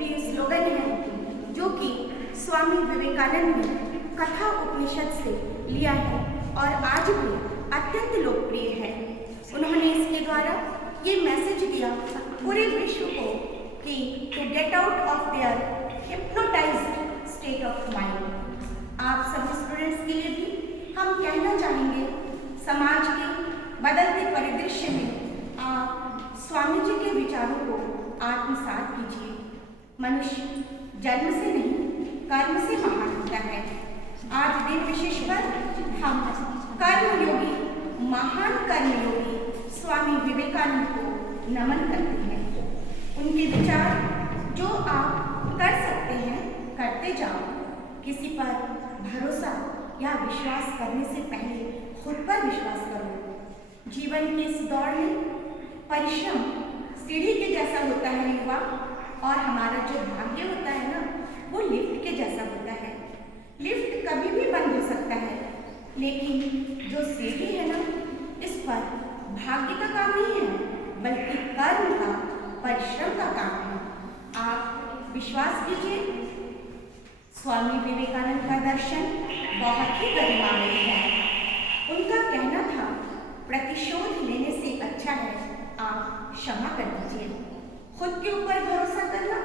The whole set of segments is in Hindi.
लोकप्रिय स्लोगन है जो कि स्वामी विवेकानंद ने कथा उपनिषद से लिया है और आज भी अत्यंत लोकप्रिय है। उन्होंने इसके द्वारा ये मैसेज दिया पूरे विश्व को कि to get out of their hypnotised state of mind. आप सभी स्टूडेंट्स के लिए भी हम कहना चाहेंगे, समाज के बदलते परिदृश्य में आप स्वामी जी के विचारों को आत्मसात कीजिए। मनुष्य जन्म से नहीं कर्म से महान होता है। आज दिन विशेष पर हम कर्मयोगी, महान कर्मयोगी स्वामी विवेकानंद को नमन करते हैं। उनके विचार जो आप कर सकते हैं करते जाओ। किसी पर भरोसा या विश्वास करने से पहले खुद पर विश्वास करो। जीवन के इस दौड़ में परिश्रम सीढ़ी के जैसा होता है युवा, और हमारा जो भाग्य होता है ना वो लिफ्ट के जैसा होता है। लिफ्ट कभी भी बंद हो सकता है, लेकिन जो सीढ़ी है ना इस पर भाग्य का काम नहीं है बल्कि कर्म का, परिश्रम का काम है। आप विश्वास कीजिए, स्वामी विवेकानंद का दर्शन बहुत ही गरिमामय है। उनका कहना था प्रतिशोध लेने से अच्छा है आप क्षमा कर दीजिए। खुद के ऊपर भरोसा करना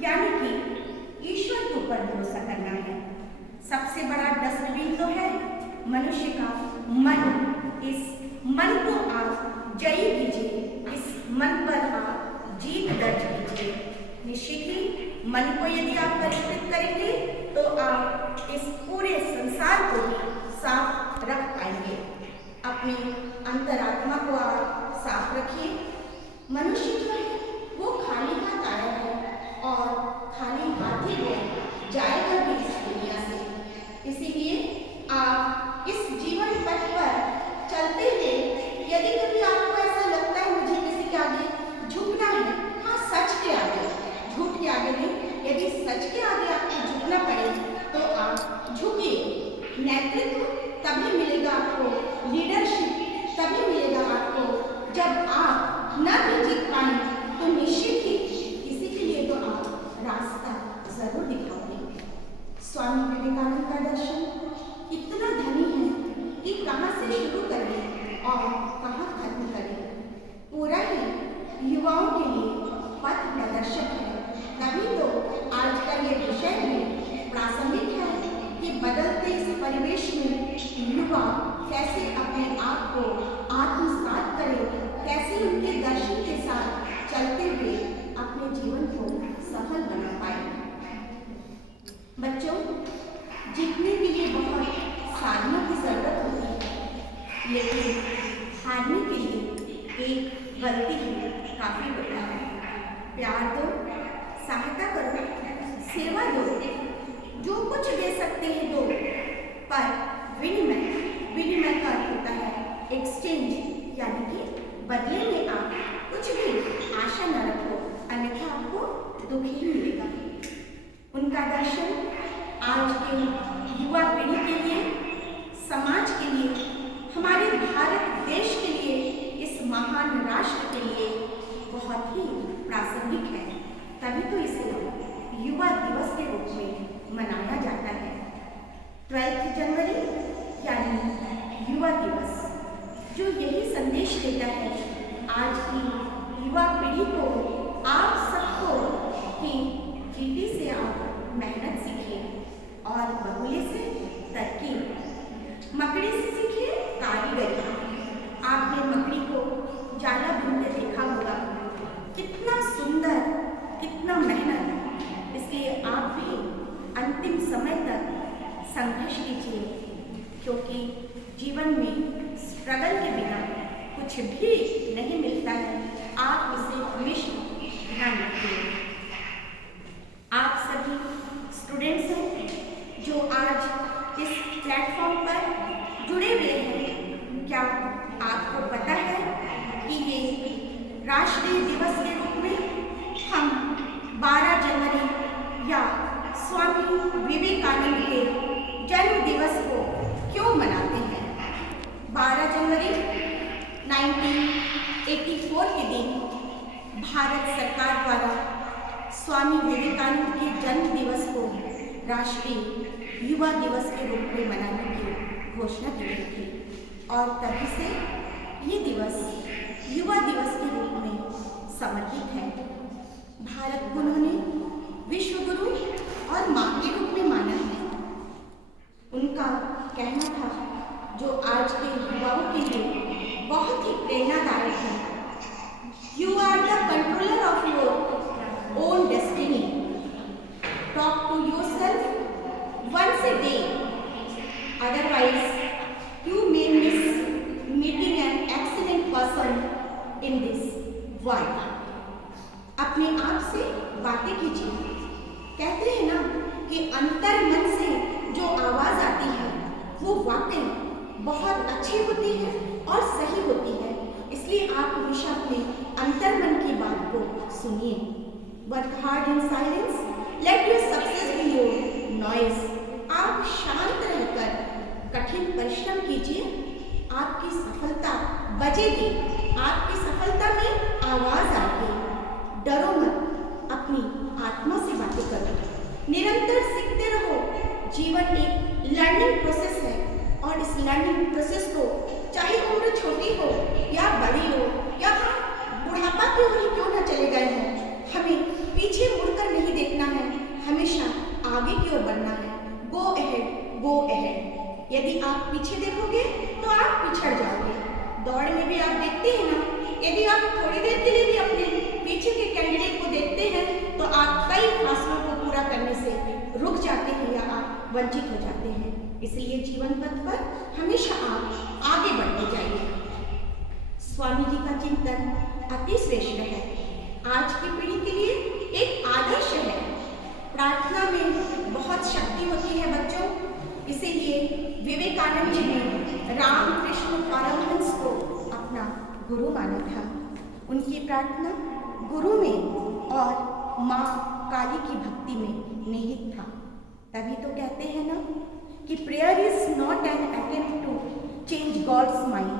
यानी कि ईश्वर के ऊपर भरोसा करना है। सबसे बड़ा डस्टबिन तो है मनुष्य का मन। इस मन को आप जयी कीजिए, इस मन पर आप जीत दर्ज कीजिए। निश्चित ही मन को यदि आप परिष्कृत करेंगे तो आप इस पूरे संसार को भी साफ रख पाएंगे। अपनी अंतरात्मा को आप साफ रखिए। मनुष्य जो है वो खाली हाथ आया है और खाली हाथ ही वो जाएगा भी इस दुनिया से। इसीलिए आप इस जीवन पथ पर चलते हुए यदि कभी आपको ऐसा लगता है मुझे किसी के आगे झुकना है, हाँ सच के आगे, झूठ के आगे नहीं, यदि सच के आगे आपको झुकना पड़े तो आप झुकिए। नेतृत्व तभी मिलेगा आपको, लीडरशिप तभी मिलेगा आपको जब आप न भी जीत पाए तो निश्चित ही किसी के लिए तो आप रास्ता जरूर दिखाओगे। स्वामी विवेकानंद का दर्शन इतना धनी है कि कहाँ से शुरू करें और कहाँ खत्म करें। पूरा ही युवाओं के लिए पथ प्रदर्शक है। तभी तो आज का ये विषय भी प्रासंगिक है कि बदलते इस परिवेश में युवा कैसे अपने आप को आत्मसात करें, कैसे उनके दर्शन के साथ चलते हुए अपने जीवन को सफल बना पाए। बच्चों, जीतने के लिए बहुत साधना की जरूरत होती है, लेकिन हारने के लिए एक गलती ही काफी होता है। प्यार दो, सहायता करो, सेवा दो, जो कुछ दे सकते हैं दो, पर विनिमय का अर्थ होता है एक्सचेंज, यानी कि बदले में आप कुछ भी आशा न रखो, अन्यथा आपको दुख ही मिलेगा। उनका दर्शन आज के युवा पीढ़ी के लिए, समाज के लिए, हमारे भारत देश के लिए, इस महान राष्ट्र के लिए बहुत ही प्रासंगिक है। तभी तो इसे युवा दिवस के रूप में मनाया जाता है। 12 जनवरी यानी युवा दिवस जो यही संदेश देता है आज की युवा पीढ़ी को, आप सबको, कि चींटी से आप मेहनत सीखिए और बगुले से तरक्की, मकड़ी से सीखिए कारीगरी। आपने मकड़ी को जाला बुनते देखा होगा, कितना सुंदर, कितना मेहनत। इसलिए आप भी अंतिम समय तक संघर्ष कीजिए, क्योंकि जीवन में स्ट्रगल के बिना कुछ भी नहीं मिलता है। आप इसे हमेशा ध्यान रखिए। आप सभी स्टूडेंट्स हैं जो आज इस प्लेटफॉर्म पर जुड़े हुए हैं। क्या आपको पता है कि ये राष्ट्रीय दिवस के रूप में हम 12 जनवरी या स्वामी विवेकानंद के जन्म दिवस को क्यों मनाते हैं? 12 जनवरी 1984 के दिन भारत सरकार द्वारा स्वामी विवेकानंद के जन्म दिवस को राष्ट्रीय युवा दिवस के रूप में मनाने की घोषणा की गई थी और तभी से ये दिवस युवा दिवस के रूप में समर्पित है। भारत को उन्होंने विश्व गुरु और माँ के रूप में माना है। उनका कहना था जो आज के युवाओं के लिए बहुत ही प्रेरणादायक है। You are the controller of your own destiny. Talk to yourself once a day, otherwise you may miss meeting an excellent person in this world. अपने आप से बातें कीजिए। कहते हैं ना कि अंतर मन से जो आवाज़ आती है वो वाकई बहुत अच्छी होती है और सही होती है। इसलिए आप हमेशा अपने अंतर मन की बात को सुनिए। Work hard in silence, let your success be your noise. आप शांत रहकर कठिन परिश्रम कीजिए, आपकी सफलता बजेगी, आपकी सफलता में आवाज़ आएगी। डरो मत, अपनी आत्मा से बातें करो, निरंतर सीखते रहो। जीवन एक लर्निंग प्रोसेस है और इस लर्निंग प्रोसेस को चाहे उम्र छोटी हो या बड़ी हो या बुढ़ापा की ओर क्यों ना चले गए हों, हमें पीछे मुड़कर नहीं देखना है, हमेशा आगे की ओर बढ़ना है। Go ahead, go ahead. यदि आप पीछे देखोगे तो आप पिछड़ जाओगे। दौड़ में भी आप देखते हैं ना, यदि आप थोड़ी देर के लिए भी अपने पीछे के कैंडिडेट को देखते हैं तो आप कई फासलों को पूरा करने से रुक जाते हैं या आप वंचित हो जाते हैं। इसलिए जीवन पथ पर हमेशा आप आगे बढ़ते जाइए। स्वामी जी का चिंतन अति श्रेष्ठ है, आज की पीढ़ी के लिए एक आदर्श है। प्रार्थना में बहुत शक्ति होती है बच्चों, इसीलिए विवेकानंद जी ने रामकृष्ण परमहंस को अपना गुरु माना था। उनकी प्रार्थना गुरु में और माँ काली की भक्ति में निहित था। तभी तो कहते हैं ना कि prayer is not an attempt to change God's mind,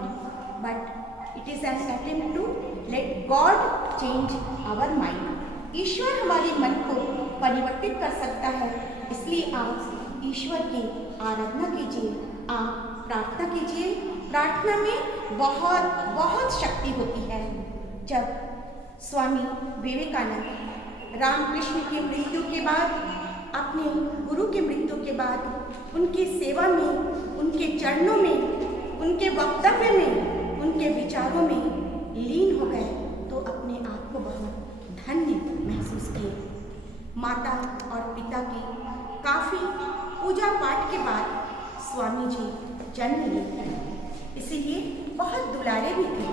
but it is an attempt to let God change our mind. ईश्वर हमारे मन को परिवर्तित कर सकता है, इसलिए आप ईश्वर की आराधना कीजिए, आप प्रार्थना कीजिए। प्रार्थना में बहुत बहुत शक्ति होती है। जब स्वामी विवेकानंद रामकृष्ण की मृत्यु के बाद, अपने गुरु की मृत्यु के बाद उनकी सेवा में, उनके चरणों में, उनके वक्तव्य में, उनके विचारों में लीन हो गए तो अपने आप को बहुत धन्य महसूस किए। माता और पिता की काफ़ी पूजा पाठ के बाद स्वामी जी जन्म लिए, इसीलिए बहुत दुलारे भी थे।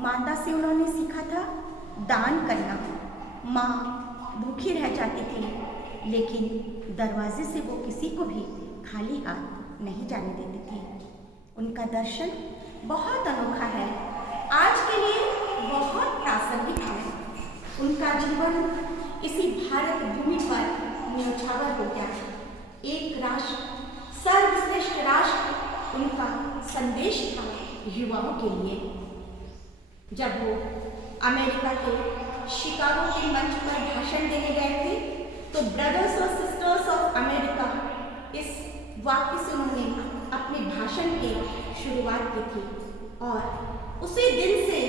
माता से उन्होंने सीखा था दान करना। माँ भूखी रह जाती थी लेकिन दरवाजे से वो किसी को भी खाली हाथ नहीं जाने देती थी। उनका दर्शन बहुत अनोखा है, आज के लिए बहुत प्रासंगिक है। उनका जीवन इसी भारत भूमि पर न्यौछावर हो गया। एक राष्ट्र, सर्वश्रेष्ठ राष्ट्र उनका संदेश था युवाओं के लिए। जब वो अमेरिका के शिकागो के मंच पर भाषण देने गए थे तो ब्रदर्स और सिस्टर्स ऑफ अमेरिका, इस वाक्य से उन्होंने अपने भाषण की शुरुआत की थी और उसी दिन से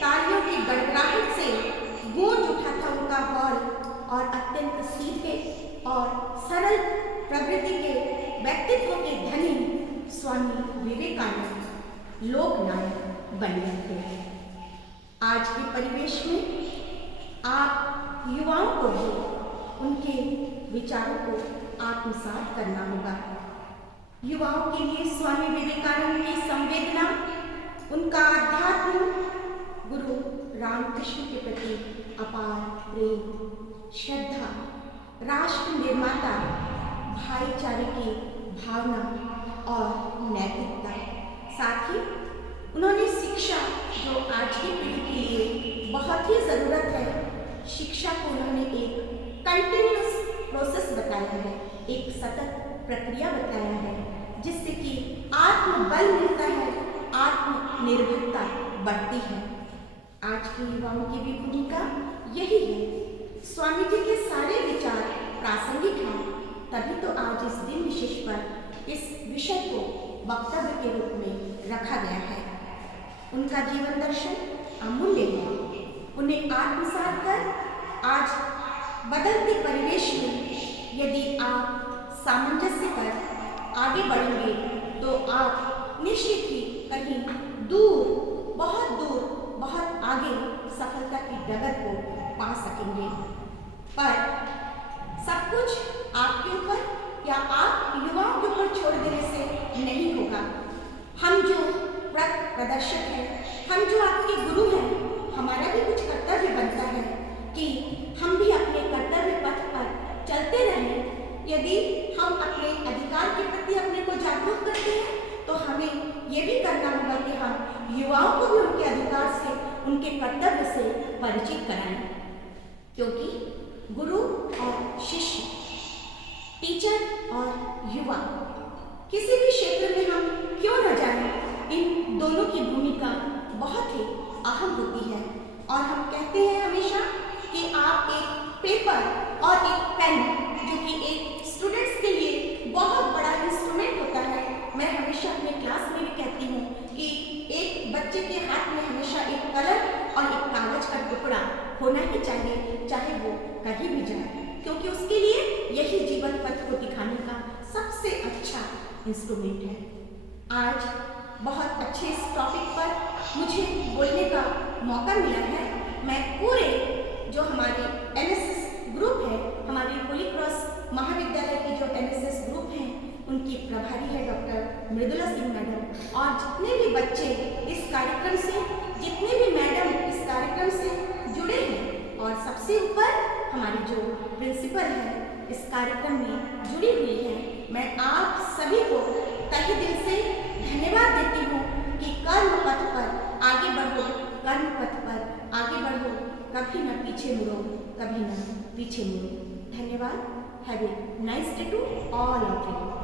तालियों की गड़गड़ाहट से गूंज उठा था उनका हॉल और अत्यंत सीधे और सरल प्रवृत्ति के व्यक्तित्व के धनी स्वामी विवेकानंद लोकनायक बन गए थे। आज के परिवेश में आप युवाओं को भी उनके विचारों को आत्मसात करना होगा। युवाओं के लिए स्वामी विवेकानंद की संवेदना, उनका अध्यात्म, गुरु रामकृष्ण के प्रति अपार प्रेम, श्रद्धा, राष्ट्र निर्माता, भाईचारे की भावना और नैतिकता, साथ ही उन्होंने शिक्षा, जो आज की पीढ़ी के लिए बहुत ही ज़रूरत है, शिक्षा को उन्होंने एक कंटिन्यूस प्रोसेस बताया है, एक सतत प्रक्रिया बताया है, जिससे कि आत्मबल मिलता है, आत्मनिर्भरता बढ़ती है। आज के युवाओं की भी भूमिका यही है। स्वामी जी के सारे विचार प्रासंगिक हैं, तभी तो आज इस दिन विशेष पर इस विषय को वक्तव्य के रूप में रखा गया है। उनका जीवन दर्शन अमूल्य है। उन्हें आत्मसात कर आज बदलते परिवेश में यदि आप सामंजस्य कर आगे बढ़ेंगे तो आप निश्चित ही कहीं दूर, बहुत आगे सफलता की डगर को पा सकेंगे। पर सब कुछ आपके ऊपर या आप युवाओं के ऊपर छोड़ देने से नहीं होगा। हम जो प्रदर्शक हैं, हम जो आपके गुरु हैं, हमारा भी कुछ कर्तव्य बनता है कि हम भी अपने कर्तव्य पथ पर चलते रहें। यदि हम अपने अधिकार के प्रति अपने को जागरूक करते हैं तो हमें ये भी करना होगा कि हम युवाओं को भी उनके अधिकार से, उनके कर्तव्य से परिचित कराएं, क्योंकि गुरु और शिष्य, टीचर और युवा, किसी भी क्षेत्र में हम क्यों न जाएं, इन दोनों की भूमिका बहुत ही अहम होती है। और हम कहते हैं हमेशा कि आप एक पेपर और एक पेन, जो कि एक स्टूडेंट्स के लिए बहुत बड़ा इंस्ट्रूमेंट होता है। मैं हमेशा अपने क्लास में भी कहती हूँ कि एक बच्चे के हाथ में हमेशा एक कलम और एक कागज का टुकड़ा होना ही चाहिए, चाहे वो कहीं भी जाए, क्योंकि उसके लिए यही जीवन पथ को दिखाने का सबसे अच्छा इंस्ट्रूमेंट है। आज बहुत अच्छे इस टॉपिक पर मुझे बोलने का मौका मिला है। मैं पूरे जो हमारे एनएसएस ग्रुप है, हमारे होली क्रॉस महाविद्यालय की जो एनएसएस ग्रुप हैं, उनकी प्रभारी है डॉक्टर मृदुला सिंह मैडम, और जितने भी बच्चे इस कार्यक्रम से, जितने भी मैडम इस कार्यक्रम से जुड़े हैं, और सबसे ऊपर हमारी जो प्रिंसिपल है इस कार्यक्रम में जुड़ी हुई है, मैं आप सभी को तहे दिल से धन्यवाद देती हूँ कि कर्म पथ पर आगे बढ़ो, कर्म पथ पर आगे बढ़ो, कभी न पीछे मुड़ो, कभी न पीछे मुड़ो। धन्यवाद। Have a nice day to all of you.